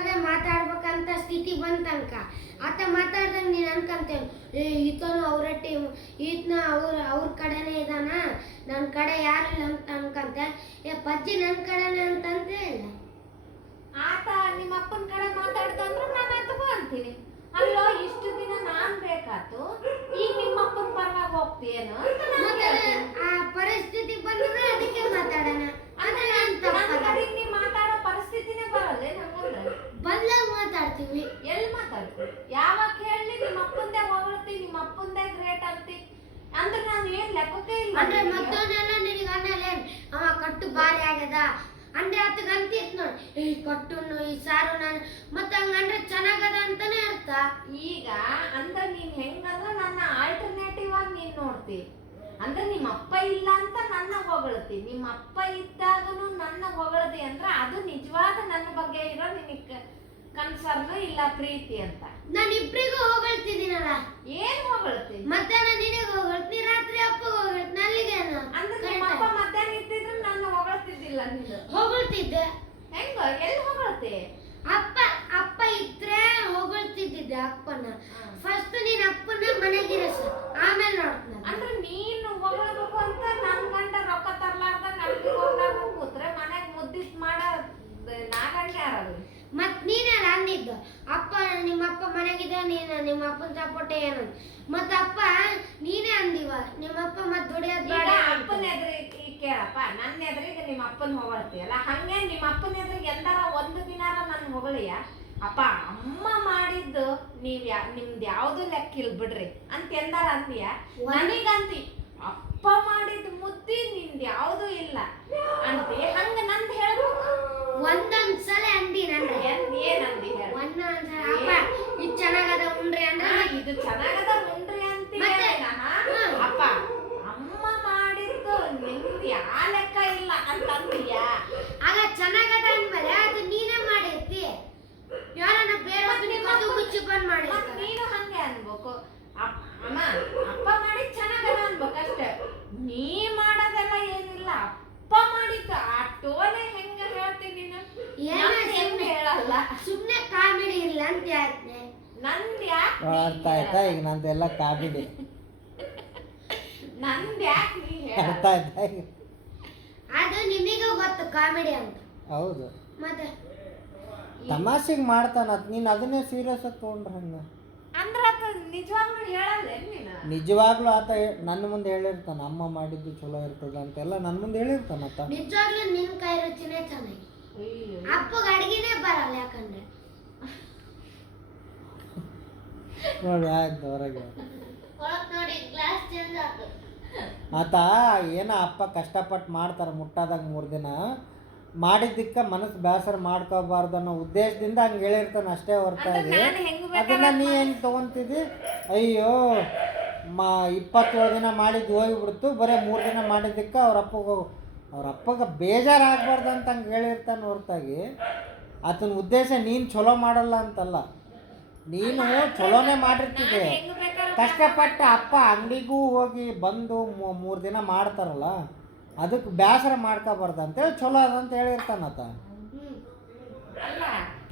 ಅಪ್ಪಗೆ ಮಾತಾಡ್ಬೇಕಂತ ಸ್ಥಿತಿ ಬಂತಂಕ ಆತ ಮಾತಾಡ್ದಂಗೆ ನೀನು ಅನ್ಕಂತೇವೆ ಈತನು ಅವರ ಟೀಮ್ ಈತನ ಅವ್ರ ಕಡೆನೇ ಇದಾನ ನನ್ನ ಕಡೆ ಯಾರಿಲ್ಲ ಅಂತ ಅನ್ಕಂತೆ ಪಜ್ಜಿ ನನ್ನ ಕಡೆನೇ ಅಂತಂದ್ರೆ ಇಲ್ಲ ಆತ ನಿಮ್ಮ ಅಪ್ಪನ ಕಡೆ ಮಾತಾಡ್ತಂದ್ರೆ ನಾನು ಆತಗೂ ಅಂತೀನಿ ಅಲ್ಲೋ ಇಷ್ಟು ದಿನ ನಾನ್ ಬೇಕಾತು ಈಗ ನಿಮ್ಮ ಅಪ್ಪನ ಪರವಾಗಿ ಹೋಗ್ತೀಯೇನು ಆ ಪರಿಸ್ಥಿತಿ ಬಂದ್ರೆ ಅದಕ್ಕೆ ಮಾತಾಡೋಣ ಆದ್ರೆ ನೀ ಮಾತಾಡೋ ಪರಿಸ್ಥಿತಿನೇ ಬರಲ್ಲ ನಂಗಂದ್ರೆ ಬಂದಾಗ ಮಾತಾಡ್ತೀವಿ ಎಲ್ಲಿ ಮಾತಾಡ್ತೀವಿ ಯಾವಾಗ ಹೇಳಿ ನಿಮ್ಮ ಅಪ್ಪಂದೇ ಹೊಗಳ್ತಿ ನಿಮ್ಮ ಅಪ್ಪಂದೇ ಗ್ರೇಟ್ ಅಂತಿ ಅಂದ್ರೆ ನಾನು ಏನ್ ಲೆಕ್ಕಕ್ಕೆ ಇಲ್ಲ ಅಂದ್ರೆ ಮತ್ತೊಂದೆಲ್ಲ ನಿನಗೆ ಅನ್ನಲ್ಲ ಅವ ಕಟ್ಟು ಭಾರಿ ಆಗ್ಯದ ಅಂದ್ರೆ ಆತಗ ಅಂತಿತ್ ನೋಡಿ ಈ ಕಟ್ಟುನು ಈ ಸಾರು ನಾನು ಮತ್ತೆ ಹಂಗಂದ್ರೆ ಚೆನ್ನಾಗದ ಅಂತಾನೆ ಅರ್ಥ ಈಗ ಅಂದ್ರೆ ನೀನ್ ಹೆಂಗಂದ್ರೆ ನನ್ನ ಆಲ್ಟರ್ನೇಟಿವ್ ಆಗಿ ನೀನ್ ನೋಡ್ತಿ ಅಂದ್ರೆ ನಿಮ್ಮ ಅಪ್ಪ ಇಲ್ಲ ಅಂತ ನನ್ನ ಹೊಗಳ್ತಿ ನಿಮ್ಮ ಅಪ್ಪ ಇದ್ದಾಗನು ನನ್ನ ಹೊಗಳ್ದಿ ಅಂದ್ರೆ ಅದು ನಿಜವಾದ ನನ್ನ ಬಗ್ಗೆ ಇರೋ ನಿನಗೆ ಕನ್ಸರ್ನ್ ಇಲ್ಲ ಪ್ರೀತಿ ಅಂತ ನಾನು ಇಬ್ರಿಗೂ ಹೊಗಳ್ತಿದ್ದೀನಲ್ಲ ಏನ್ ಹೊಗಳ್ತಿ ಮಧ್ಯಾಹ್ನ ನಿನಗೆ ಹೊಗಳ್ತಿ ರಾತ್ರಿ ಅಪ್ಪ ಹೊಗಳ್ತಿ ನಲ್ಲಿಗೇನು ಅಂದ್ರೆ ನಿಮ್ಮ ಅಪ್ಪ ಮಧ್ಯಾಹ್ನ ಇದ್ದಿದ್ರೆ ನನ್ನ ಹೊಗಳ್ತಿದ್ದಿಲ್ಲ ನೀನು ಹೊಗಳ್ತಿದ್ದೆ ಹೆಂಗ ಎಲ್ಲಿ ಹೊಗಳ್ತಿ ಅಪ್ಪ ಇದ್ರೆ ಹೊಗಳ್ತಿದ್ದೆ ಅಪ್ಪನ ಫಸ್ಟ್ ನೀನ್ ಅಪ್ಪನ ಮನೆಗಿರಸ ಆಮೇಲೆ ನೋಡ್ತೀನಿ ಅಂದ್ರೆ ನೀನು ಹೊಗಳಬೇಕು ಅಂತ ನನ್ ಗಂಡ ರೊಕ್ಕ ತರ್ಲಾರ್ದಂಗ ಅಂಗಡಿ ಹೋಗ್ಲಾರ್ದ ಕೂತ್ರೆ ಮನೆಗ್ ಮುದ್ದಿಸ್ ಮಾಡ ನಾಗಂಡ ಯಾರು ಮತ್ ನೀನೆಲ್ಲ ಅಂದಿದ್ದು ಅಪ್ಪ ನಿಮ್ಮ ಅಪ್ಪ ಮನೆಗಿದ್ದ ನೀನು ನಿಮ್ಮ ಅಪ್ಪನ ಸಪೋರ್ಟ್ ಏನು ಮತ್ತ ಅಪ್ಪ ನೀನೇ ಅಂದಿವ ನಿಮ್ಮ ಅಪ್ಪ ಮತ್ ದುಡಿಯೋದ್ ಬೇಡ ಅಪ್ಪನ ಎದುರಿಗೆ ಕೇಳಪ್ಪ ನನ್ನ ಎದುರಿಗೆ ನಿಮ್ಮ ಅಪ್ಪನ ಹೊಗಳ್ತೀಯಲ್ಲ ಹಂಗೆ ನಿಮ್ಮ ಅಪ್ಪನ ಎದುರಿಗೆ ಎಂದಾರ ಒಂದು ದಿನಾರ ನನ್ ಹೊಗಳಿಯ ಅಪ್ಪ ಅಮ್ಮ ಮಾಡಿದ್ದು ನಿಮ್ದು ಯಾವ್ದು ಲೆಕ್ಕಿಲ್ ಬಿಡ್ರಿ ಅಂತ ಎಂದಾರ ಅಂತೀಯ ನನಗಂತಿ ಅಪ್ಪ ಮಾಡಿದ ಮುದ್ದಿ ನಿಂದ ಯಾವ್ದು ಇಲ್ಲ ಅಂತಿ ಹಂಗ ನಂದು ಹೇಳ್ಬೇಕು ಒಂದೊಂದ್ಸಲ ಅಂದಿ ನನ್ರಿ ಏನಂದಿ ಹೇಳ ಒಂದೊಂದ್ಸಲ ಅಪ್ಪ ಇದು ಚೆನ್ನಾಗದ ಉಂಡ್ರಿ ಅಂದ್ರೆ ಇದು ಚೆನ್ನಾಗದ ಉಂಡ್ರಿ ಅಂತೀವಿ ಅಪ್ಪ ಅಮ್ಮ ಮಾಡಿದ್ದು ನಿಂದು ಯಾ ಲೆಕ್ಕ ಇಲ್ಲ ಅಂತ ಅಂತೀಯ ಆಗ ಚೆನ್ನಾಗದ ಅಂದ್ಮೇಲೆ ಅದು ನೀನೇ ಮಾಡಿರ್ತಿ ಯಾರನ್ನ ಬೇರೆ ಮುಚ್ಚಿ ಬಂದ್ ಮಾಡಿ ನೀನು ಹಂಗೆ ಅನ್ಬೇಕು ಅಮ್ಮ ಅಪ್ಪ ಮಾಡಿದ್ ಚೆನ್ನಾಗದ ಅನ್ಬೇಕಷ್ಟೇ ನೀ ಮಾಡೋದೆಲ್ಲ ಏನಿಲ್ಲ ಅಪ್ಪ ಮಾಡಿದ್ದು ಆ ಟೋನೆ ಹೆಂಗ ಹೇಳ್ತೀನಿ ನೀನು ಹೇಳಲ್ಲ ಸುಮ್ನೆ ಕಾಮಿಡಿ ಇಲ್ಲ ಅಂತ ಹೇಳ್ತೀನಿ ನಂದ್ ಯಾಕೆ ಅರ್ಥ ಆಯ್ತಾ ಈಗ ನಂದೆಲ್ಲ ಕಾಮಿಡಿ ನಂದ್ ಯಾಕೆ ನೀ ಅರ್ಥ ಆಯ್ತಾ ಈಗ ಅದು ನಿಮಗೆ ಗೊತ್ತು ಕಾಮಿಡಿ ಅಂತ ಹೌದು ಮತ್ತೆ ತಮಾಷೆಗೆ ಮಾಡ್ತಾನ ನೀನು ಅದನ್ನೇ ಸೀರಿಯಸ್ ಆಗಿ ತೊಗೊಂಡ್ರೆ ಹಂಗೆ ಅಂದ್ರೆ ಆತ ನಿಜವಾಗ್ಲೂ ಹೇಳಲ್ಲ ನೀನು ನಿಜವಾಗ್ಲೂ ಆತ ನನ್ನ ಮುಂದೆ ಹೇಳಿರ್ತಾನ ಅಮ್ಮ ಮಾಡಿದ್ದು ಚಲೋ ಇರ್ತದ ಅಂತೆಲ್ಲ ನನ್ನ ಮುಂದೆ ಹೇಳಿರ್ತಾನ ಆತ ನಿಜವಾಗ್ಲೂ ನಿನ್ ಕೈ ರುಚಿನೇ ಚೆನ್ನಾಗಿ ಅಪ್ಪಗ ಅಡಿಗೆನೇ ಬರಲ್ಲ ಯಾಕಂದ್ರೆ ನೋಡಿ ಆಯ್ತು ಹೊರಗೆ ನೋಡಿ ಗ್ಲಾಸ್ ಚೇಂಜ್ ಆಯ್ತು ಆತ ಏನೋ ಅಪ್ಪ ಕಷ್ಟಪಟ್ಟು ಮಾಡ್ತಾರೆ ಮುಟ್ಟಾದಾಗ 3 ದಿನ ಮಾಡಿದ್ದಕ್ಕೆ ಮನಸ್ಸು ಬೇಸರ ಮಾಡ್ಕೋಬಾರ್ದು ಅನ್ನೋ ಉದ್ದೇಶದಿಂದ ಹಂಗೆ ಹೇಳಿರ್ತಾನೆ ಅಷ್ಟೇ ಹೊರತಾಗಿ ಅದನ್ನ ನೀ ಹೆಂಗೆ ತೊಗೊತಿದ್ದಿ ಅಯ್ಯೋ 27 ದಿನ ಮಾಡಿದ್ದು ಹೋಗಿಬಿಡ್ತು ಬರೀ 3 ದಿನ ಮಾಡಿದ್ದಕ್ಕೆ ಅವ್ರ ಅಪ್ಪಗೆ ಬೇಜಾರಾಗಬಾರ್ದು ಅಂತ ಹಂಗೆ ಹೇಳಿರ್ತಾನೆ ಹೊರತಾಗಿ ಆತನ ಉದ್ದೇಶ ನೀನು ಚಲೋ ಮಾಡಲ್ಲ ಅಂತಲ್ಲ ನೀನು ಚಲೋನೇ ಮಾಡಿರ್ತಿದ್ದೆ ಕಷ್ಟಪಟ್ಟು ಅಪ್ಪ ಅಂಗಡಿಗೂ ಹೋಗಿ ಬಂದು 3 ದಿನ ಮಾಡ್ತಾರಲ್ಲ ಅದಕ್ಕೆ ಬೇಸರ ಮಾಡ್ಕೋಬಾರ್ದು ಅಂತೇಳಿ ಚಲೋ ಅದಂತ ಹೇಳಿರ್ತಾನತ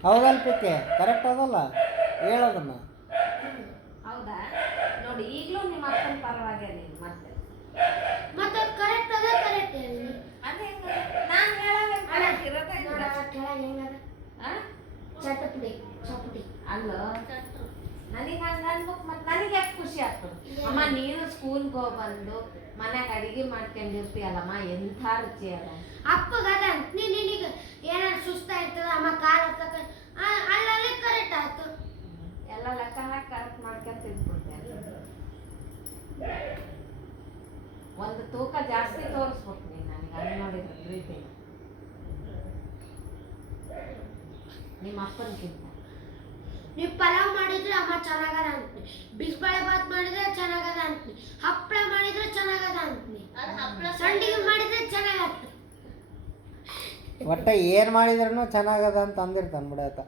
ಹೌದಲ್ಲ ಪಿಕ್ಕೆ ಕರೆಕ್ಟ್ ಅದಲ್ಲ ಹೇಳೋದನ್ನ ಹೌದಾ ನೋಡಿ ಈಗಲೂ ನಿಮ್ಮ ಅಪ್ಪನ ಪರವಾಗಿ ನೀನು ಮತ್ತೆ ಕರೆಕ್ಟ್ ಅದ ಕರೆಕ್ಟ್ ಹೇಳಿ ಅದೇ ನಾನು ಹೇಳೋದು ಕರೆಕ್ಟ್ ಇರುತ್ತೆ ಹೆಂಗದ ಚಟಪುಡಿ ಚಪುಡಿ ಅಲ್ಲೋ ನನಗೆ ಹಂಗ ಅನ್ಬೇಕು ಮತ್ತೆ ನನಗೆ ಯಾಕೆ ಖುಷಿ ಆಗ್ತದೆ ಅಮ್ಮ ನೀನು ಸ್ಕೂಲ್ಗೆ ಹೋಗ್ಬಂದು ಮನೆಗೆ ಅಡಿಗೆ ಮಾಡ್ಕೊಂಡಿರ್ತೀಯಲ್ಲಮ್ಮ ಎಂಥ ರುಚಿ ಅದ ಅಪ್ಪಗದ ನಿನಗೆ ಏನಾದ್ರು ಸುಸ್ತ ಇರ್ತದ ಅಮ್ಮ ಕಾರ್ ಹತ್ತಕ ಅಲ್ಲಲ್ಲಿ ಕರೆಕ್ಟ್ ಆಯ್ತು ಎಲ್ಲ ಲೆಕ್ಕ ಹಾಕಿ ಕರೆಕ್ಟ್ ಮಾಡ್ಕೊಂಡು ತಿಂದ್ಬಿಡ್ತೆ ಒಂದು ತೂಕ ಜಾಸ್ತಿ ತೋರಿಸ್ಬೇಕು ನೀನು ನನಗೆ ಹಂಗೆ ನೋಡಿದ್ರೆ ಪ್ರೀತಿ ನಿಮ್ಮ ಅಪ್ಪನಕ್ಕಿಂತ ನೀವು ಪಲಾವ್ ಮಾಡಿದ್ರೆ ಅಮ್ಮ ಚೆನ್ನಾಗದ ಅಂತೀನಿ ಬಿಸಿಬೇಳೆ ಬಾತ್ ಮಾಡಿದ್ರೆ ಚೆನ್ನಾಗದ ಅಂತೀನಿ ಹಪ್ಪಳ ಮಾಡಿದ್ರೆ ಚೆನ್ನಾಗದ ಅಂತೀನಿ ಸಂಡಿಗೆ ಮಾಡಿದ್ರೆ ಚೆನ್ನಾಗತ್ತ ಒಟ್ಟ ಏನು ಮಾಡಿದ್ರೂ ಚೆನ್ನಾಗದ ಅಂತ ಅಂದಿರ್ತಾನೆ ಬಿಡತ್ತ